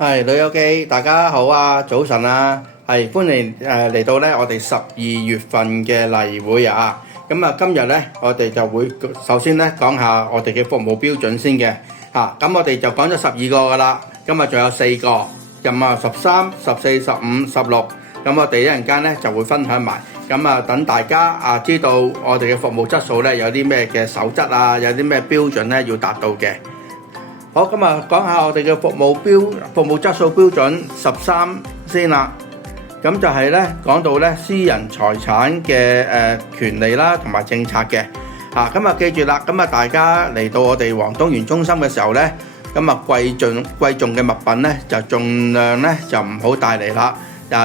係老友記，大家好啊，早晨啊，係歡迎嚟到咧我哋12月份嘅例會啊。咁啊，今日咧我哋就會首先咧講下我哋嘅服務標準先嘅嚇。咁我哋就講咗12個噶啦，今日仲有4個，咁啊13、14、15、16。咁我哋一陣間咧就會分享埋。咁啊，等大家知道我哋嘅服務質素咧有啲咩嘅守則啊，有啲咩標準咧要達到嘅。好，咁啊，講下我哋嘅服務質素標準13先啦。咁就係咧講到咧私人財產嘅權利啦，同埋政策嘅。咁啊記住啦，咁啊大家嚟到我哋黃東園中心嘅時候咧，咁啊貴重嘅物品咧就盡量咧就唔好帶嚟啦。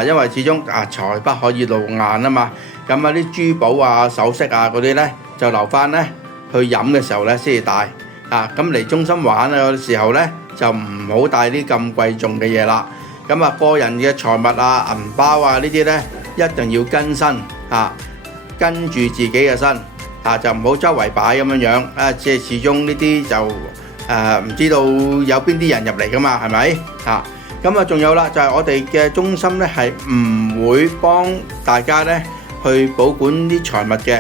因為始終財不可以露眼啊嘛。咁啊啲珠寶啊、首飾啊嗰啲咧就留翻咧去飲嘅時候咧先至帶。咁嚟中心玩嘅時候咧，就唔好帶啲咁貴重嘅嘢啦。咁啊，個人嘅財物啊、銀包啊呢啲咧，一定要跟身跟住自己嘅身就唔好周圍擺咁樣樣。即係始終呢啲就唔知道有邊啲人入嚟噶嘛，係咪？咁啊，仲有啦，就係我哋嘅中心咧係唔會幫大家咧去保管啲財物嘅。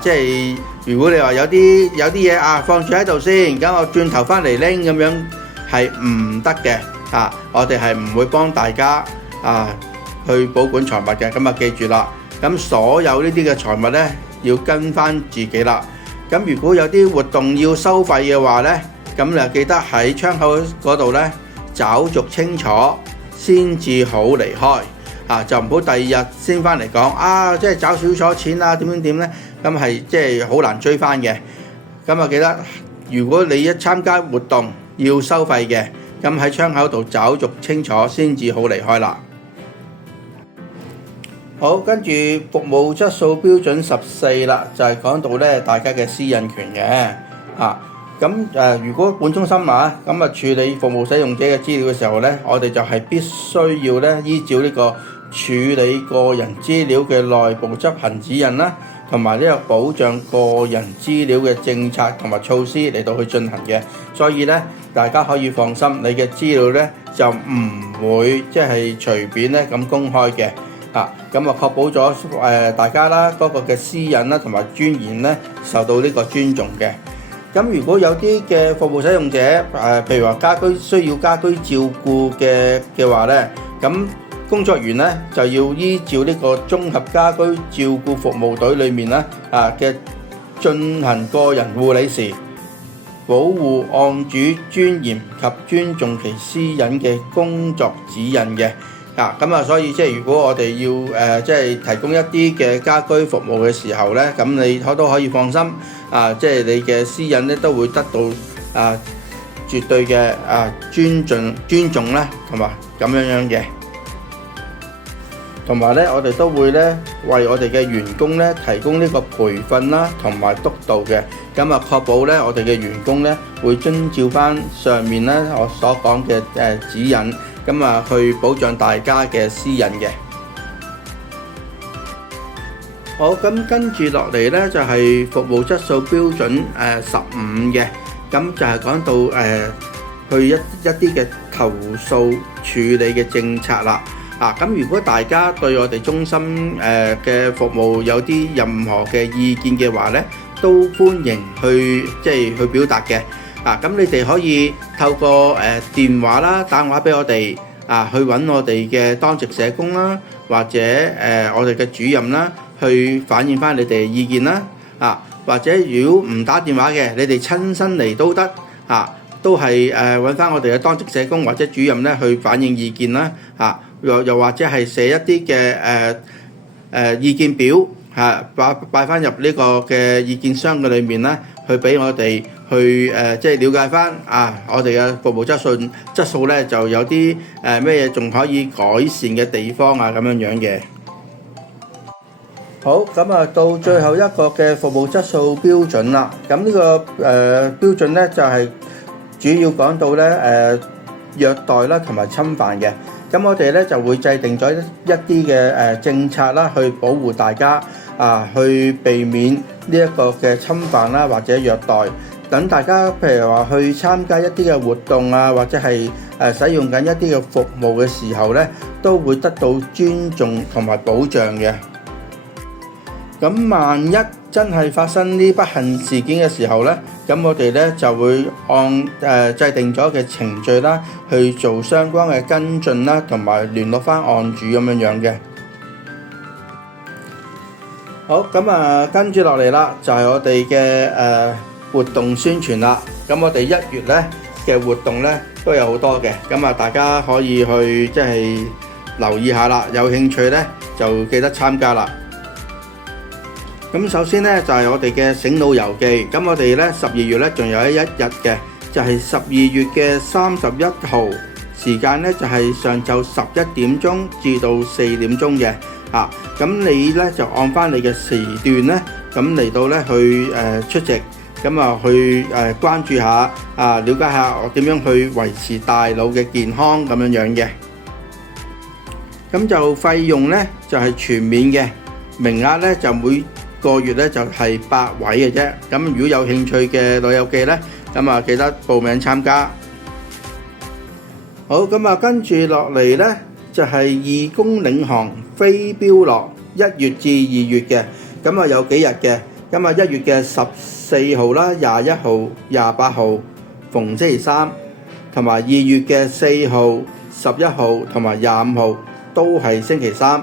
即係如果你話有啲嘢放住喺度先，咁我轉頭翻嚟拎咁樣係唔得嘅。我哋係唔會幫大家去保管財物嘅。咁啊記住啦，咁所有呢啲嘅財物咧要跟翻自己啦。咁如果有啲活動要收費嘅話咧，咁就記得喺窗口嗰度咧找續清楚先至好離開。就唔好第二日先翻嚟講即係找少咗錢點咧，咁係即係好難追翻嘅。咁啊記得，如果你一參加活動要收費嘅，咁喺窗口度找續清楚先至好離開啦。好，跟住服務質素標準14啦，就係講到咧大家嘅私隱權嘅。咁如果本中心咁啊處理服務使用者嘅資料嘅時候咧，我哋就係必須要咧依照呢個處理個人資料嘅內部執行指引啦，同埋呢個保障個人資料嘅政策同埋措施嚟到去進行嘅。所以咧，大家可以放心，你嘅資料咧就唔會即係隨便咧咁公開嘅。咁確保咗大家啦嗰個嘅私隱啦同埋尊嚴咧受到呢個尊重嘅。咁如果有啲嘅服務使用者譬如話需要家居照顧嘅話咧，咁工作員咧就要依照呢個綜合家居照顧服務隊裏面咧嘅進行個人護理時，保護案主尊嚴及尊重其私隱嘅工作指引嘅。所以即係如果我哋要即係提供一啲嘅家居服務嘅時候咧，咁你都可以放心即係你嘅私隱咧都會得到絕對嘅尊重咧，同埋咁樣嘅。同埋咧，我哋都會咧為我哋嘅員工咧提供呢個培訓啦，同埋督導嘅。確保咧我哋嘅員工咧會遵照翻上面咧我所講嘅指引。去保障大家嘅私隱嘅。好，咁跟住落嚟咧就係服務質素標準15嘅，咁就係講到去一啲嘅投訴處理嘅政策啦。咁如果大家對我哋中心嘅服務有啲任何嘅意見嘅話咧，都歡迎去表達嘅。咁你哋可以透過電話啦，打電話俾我哋去揾我哋嘅當值社工啦，或者我哋嘅主任啦，去反映翻你哋嘅意見啦。或者如果唔打電話嘅，你哋親身嚟都得。都係揾翻我哋嘅當值社工或者主任咧去反映意見啦。又或者係寫一啲嘅意見表擺翻入呢個嘅意見箱嘅裏面啦，去俾我哋去即係了解翻我哋嘅服務質素咧就有啲咩嘢仲可以改善嘅地方咁樣嘅。好，咁到最後一個嘅服務質素標準啦。咁呢個標準咧就係主要講到咧虐待啦同埋侵犯嘅。咁我哋咧就會制定咗一啲嘅政策啦，去保護大家去避免呢一個嘅侵犯啦或者虐待。等大家譬如話去參加一啲嘅活動啊，或者係使用緊一啲嘅服務嘅時候咧，都會得到尊重同埋保障嘅。咁萬一真係發生呢不幸事件嘅時候咧，咁我哋咧就會按制定咗嘅程序啦，去做相關嘅跟進啦，同埋聯絡返案主咁樣嘅。好，咁跟住落嚟啦，就係我哋嘅活動宣傳啦。咁我哋1月咧嘅活動咧都有好多嘅，咁大家可以去即係留意下啦，有興趣咧就記得參加啦。咁首先咧就係我哋嘅醒腦遊記，咁我哋咧12月咧仲有一日嘅，就係12月嘅31號，時間咧就係上晝11點鐘至到4點鐘嘅，咁你咧就按翻你嘅時段咧，咁嚟到咧去出席，咁去關注下了解下我點樣去維持大腦嘅健康咁樣嘅。咁就費用咧就係全免嘅，名額咧就每個月咧就係8位嘅啫。咁如果有興趣嘅老友記咧，咁記得報名參加。好，咁跟住落嚟咧就係義工領航飛鏢樂1月至2月嘅，咁有幾日嘅。咁1月嘅14號啦、21號、28號逢星期三，同埋2月嘅4號、11號同埋25號都係星期三。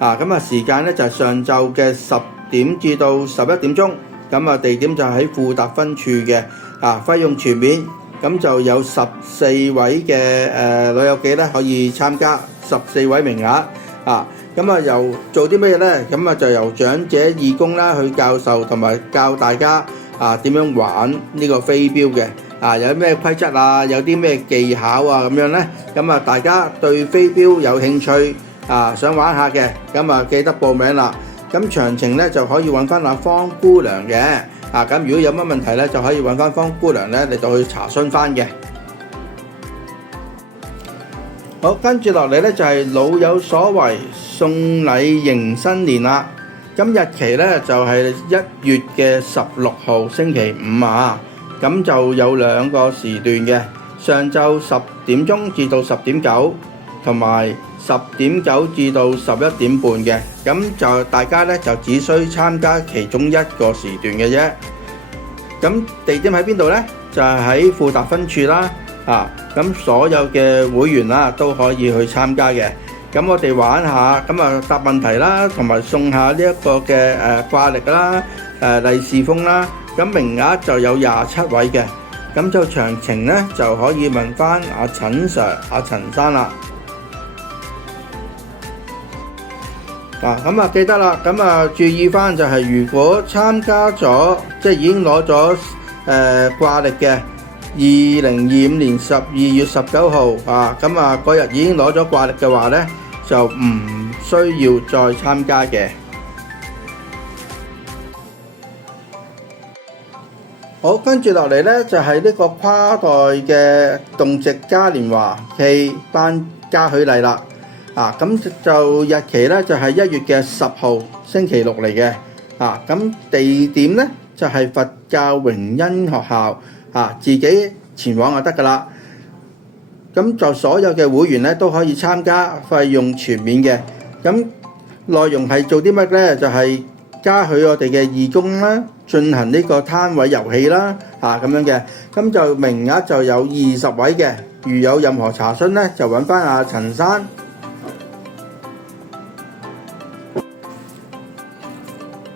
咁時間咧就係上晝嘅10點至到11點鐘，咁地點就喺富達分處嘅，費用全免，咁就有14位嘅老友記咧可以參加，14位名額，由做啲咩咧？咁就由長者義工啦去教授同埋教大家點樣玩呢個飛鏢嘅，有咩規則啊，有啲咩技巧啊咁樣咧，咁大家對飛鏢有興趣想玩下嘅，咁記得報名啦。咁詳情咧就可以揾翻阿方姑娘嘅，咁如果有乜問題咧就可以揾翻方姑娘咧嚟到去查詢翻嘅。好，跟住落嚟咧就係老有所為送禮迎新年啦。咁日期咧就係1月嘅16號星期五咁就有2個時段嘅，上晝10點鐘至到10點9，同埋10點9至到11點半嘅。咁就大家咧就只需參加其中一個時段嘅啫。咁地點喺邊度咧？就係喺富達分處啦。咁所有嘅會員啦都可以去參加嘅。咁我哋玩下，答問題啦，同埋送下呢一個嘅掛曆啦、利是封啦。咁名額就有27位嘅。咁就詳情咧就可以問翻阿陳 Sir、阿陳生啦。記得啦，注意翻就係如果參加咗，即係已經攞咗掛曆嘅2025年12月19號嗰日已經攞咗掛曆嘅話咧，就唔需要再參加嘅。好，跟住落嚟咧就係呢個跨代嘅動植嘉年華暨頒嘉許禮啦。咁就日期咧就係1月嘅10號星期六嚟嘅。咁地點咧就係佛教榮恩學校，自己前往就得噶啦。咁就所有嘅會員咧都可以參加，費用全免嘅。咁內容係做啲乜咧？就係嘉許我哋嘅義工啦，進行呢個攤位遊戲啦，咁樣嘅。咁就名額就有20位嘅。如有任何查詢咧，就揾翻阿陳生。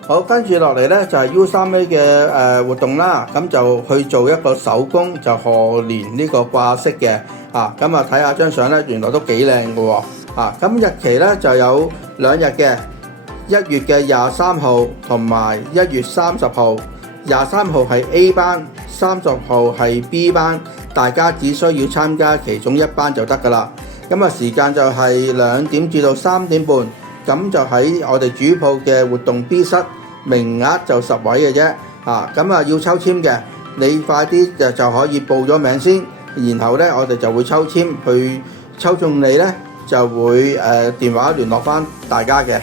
好，跟住落嚟咧就係 U3A 嘅活動啦，咁就去做一個手工，就賀年呢個掛飾嘅，睇下張相咧，原來都幾靚嘅喎，咁日期咧就有2日嘅，1月嘅23號同埋1月30號，23號係 A 班，30號係 B 班，大家只需要參加其中一班就得噶啦。咁時間就係2點至到3點半。咁就喺我哋主鋪嘅活動 B 室，名額就10位嘅啫。要抽籤嘅，你快啲就可以報咗名先，然後咧我哋就會抽籤去抽中你咧，就會電話聯絡翻大家嘅。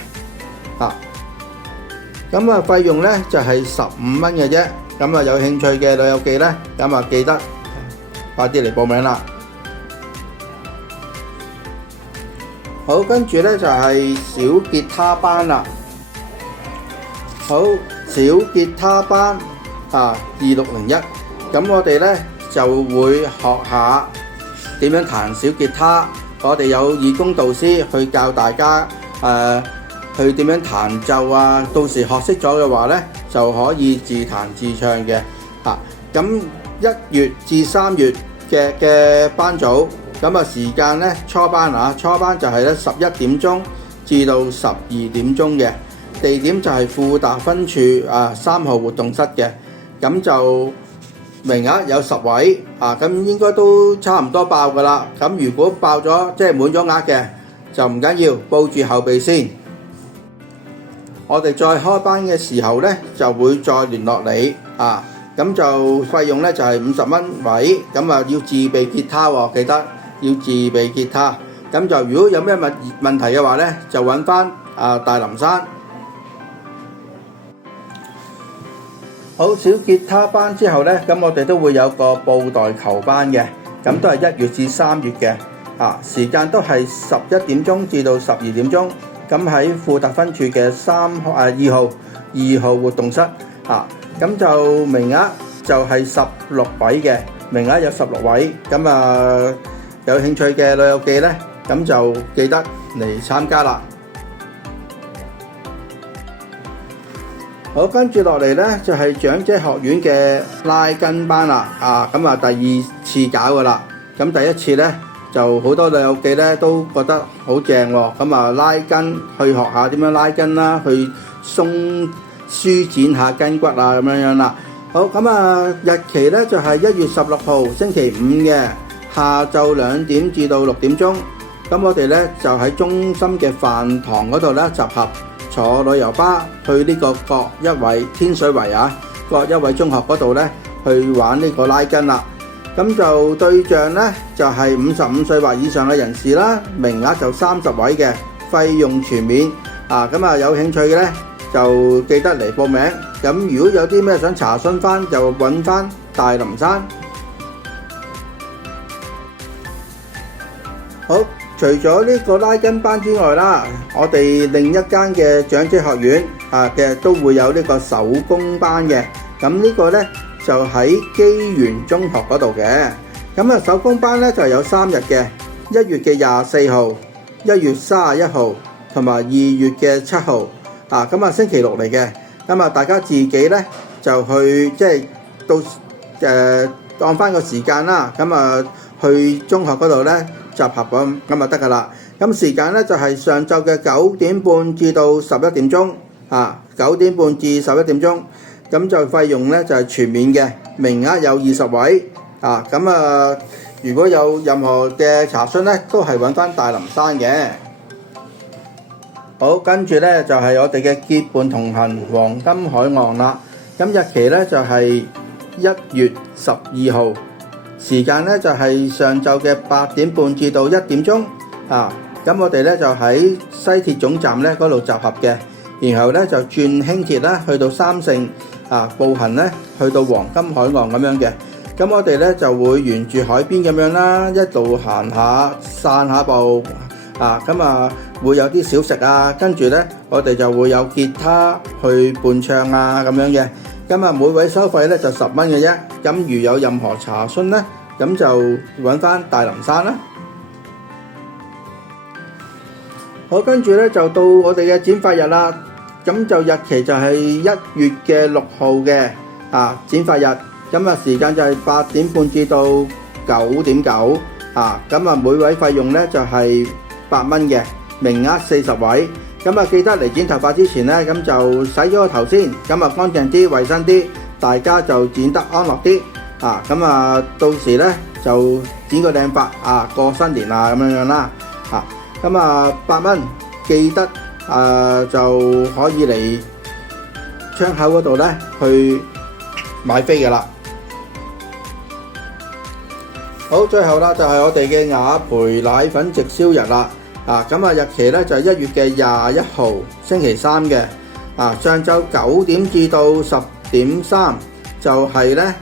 費用咧就係15蚊嘅啫。咁啊有興趣嘅老友記咧，咁啊記得快啲嚟報名啦。好，跟住咧就係小吉他班啦。好，小吉他班2601，咁我哋咧就會學下點樣彈小吉他。我哋有義工導師去教大家去點樣彈奏啊。到時學識咗嘅話咧，就可以自彈自唱嘅。咁1月至3月嘅班組，咁啊時間咧初班就係咧11點鐘至到12點鐘嘅，地點就係富達分處3號活動室嘅。咁就名額有10位咁應該都差唔多爆噶啦。咁如果爆咗即係滿咗額嘅，就唔緊要，報住後備先。我哋再開班嘅時候咧，就會再聯絡你咁就費用咧就係50蚊位，咁啊要自備吉他喎，記得要自備吉他。咁就如果有咩問題嘅話咧，就揾翻大林山。好，小吉他班之後咧，咁我哋都會有個布袋球班嘅，咁都係1月至3月嘅，時間都係11點鐘至到12點鐘，咁喺富達分處嘅2號活動室，咁就名額就係16位嘅，名額有16位，咁有興趣嘅老友記咧，咁就記得嚟參加啦。好，跟住落嚟咧就係長者學院嘅拉筋班啦，咁第2次搞噶啦。咁第一次咧就好多老友記咧都覺得好正喎，咁拉筋去學下點樣拉筋啦，去舒展下筋骨咁樣啦。好，咁日期咧就係1月16號星期五嘅下晝2點至到6點鐘。咁我哋咧就喺中心嘅飯堂嗰度咧集合，坐旅遊巴去呢個各一位天水圍各一位中學嗰度咧去玩呢個拉筋啦。咁就對象咧就係55歲或以上嘅人士啦，名額就30位嘅，費用全免。咁有興趣嘅咧就記得嚟報名。咁如果有啲咩想查詢翻，就揾翻大林山。好，除咗呢個拉筋班之外啦，我哋另一間嘅長者學院嘅都會有呢個手工班嘅。咁呢個呢就喺基園中學嗰度嘅。咁手工班呢就有3日嘅，1月嘅24號、1月31號同埋2月嘅7號。咁星期六嚟嘅。咁大家自己呢就去即係到按翻個時間啦。咁去中學嗰度呢集合咁就得噶啦。咁時間呢就係上晝嘅9點半至到11點鐘，9點半至11點鐘。咁就費用呢就係全免嘅，名額有20位。如果有任何嘅查詢呢，都係揾翻大林山嘅。好，跟住呢就係我哋嘅結伴同行黃金海岸啦。咁日期呢就係1月12號，時間呢就係上晝嘅8點半至到1點鐘。咁我哋呢就喺西鐵總站呢嗰度集合嘅，然後呢就轉輕鐵啦，去到三聖步行呢去到黃金海岸咁樣嘅。咁我哋呢就會沿住海邊咁樣啦，一路行下散下步。會有啲小食跟住呢我哋就會有吉他去伴唱咁樣嘅。每位收費呢就10蚊嘅啫。咁如有任何查詢呢，咁就揾翻大林山啦。好，跟住呢就到我哋嘅剪髮日啦。咁就日期就係1月嘅6號嘅剪髮日。時間就係8點半至到9點9。每位費用呢就係8蚊嘅，名額40位。記得嚟剪頭髮之前呢，咁就洗咗個頭先，乾淨啲、衛生啲，大家就剪得安樂啲。到時呢就剪個靚髮過新年咁樣啦。8蚊，記得就可以嚟窗口嗰度呢去買飛噶啦。好，最後啦就係我哋嘅雅培奶粉直銷日啦。日期咧就係1月嘅21號星期三嘅，上晝9點至到10點3，就係咧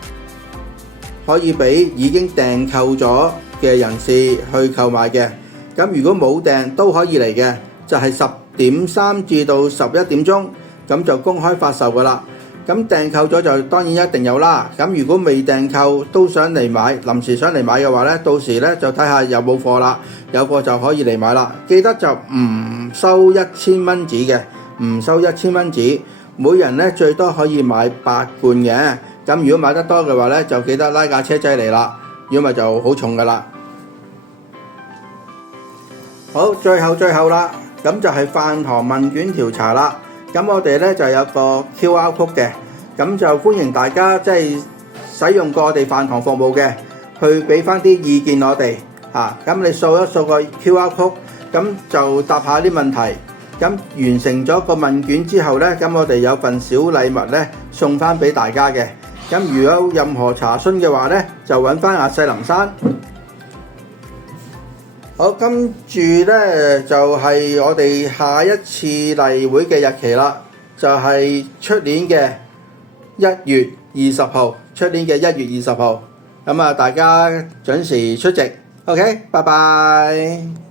可以俾已經訂購咗嘅人士去購買嘅。咁如果冇訂都可以嚟嘅，就係10:3至到11點鐘，咁就公開發售噶啦。咁訂購咗就當然一定有啦。咁如果未訂購都想嚟買，臨時想嚟買嘅話咧，到時咧就睇下有冇貨啦。有貨就可以嚟買啦。記得就唔收1000蚊紙嘅，唔收1000蚊紙。每人咧最多可以買8罐嘅。咁如果買得多嘅話咧，就記得拉架車仔嚟啦。如果咪就好重噶啦。好，最後啦，咁就係飯堂問卷調查啦。咁我哋咧就有個 QR code 嘅，咁就歡迎大家即係使用過我哋飯堂服務嘅，去俾翻啲意見我哋嚇。咁你掃一掃個 QR code，咁就答下啲問題。咁完成咗個問卷之後咧，咁我哋有份小禮物咧送翻俾大家嘅。咁如果有任何查詢嘅話咧，就揾翻阿細林山。好，跟住咧就係我哋下一次例會嘅日期啦，就係出年嘅1月20號，出年嘅1月20號。咁啊，大家準時出席。OK，拜拜。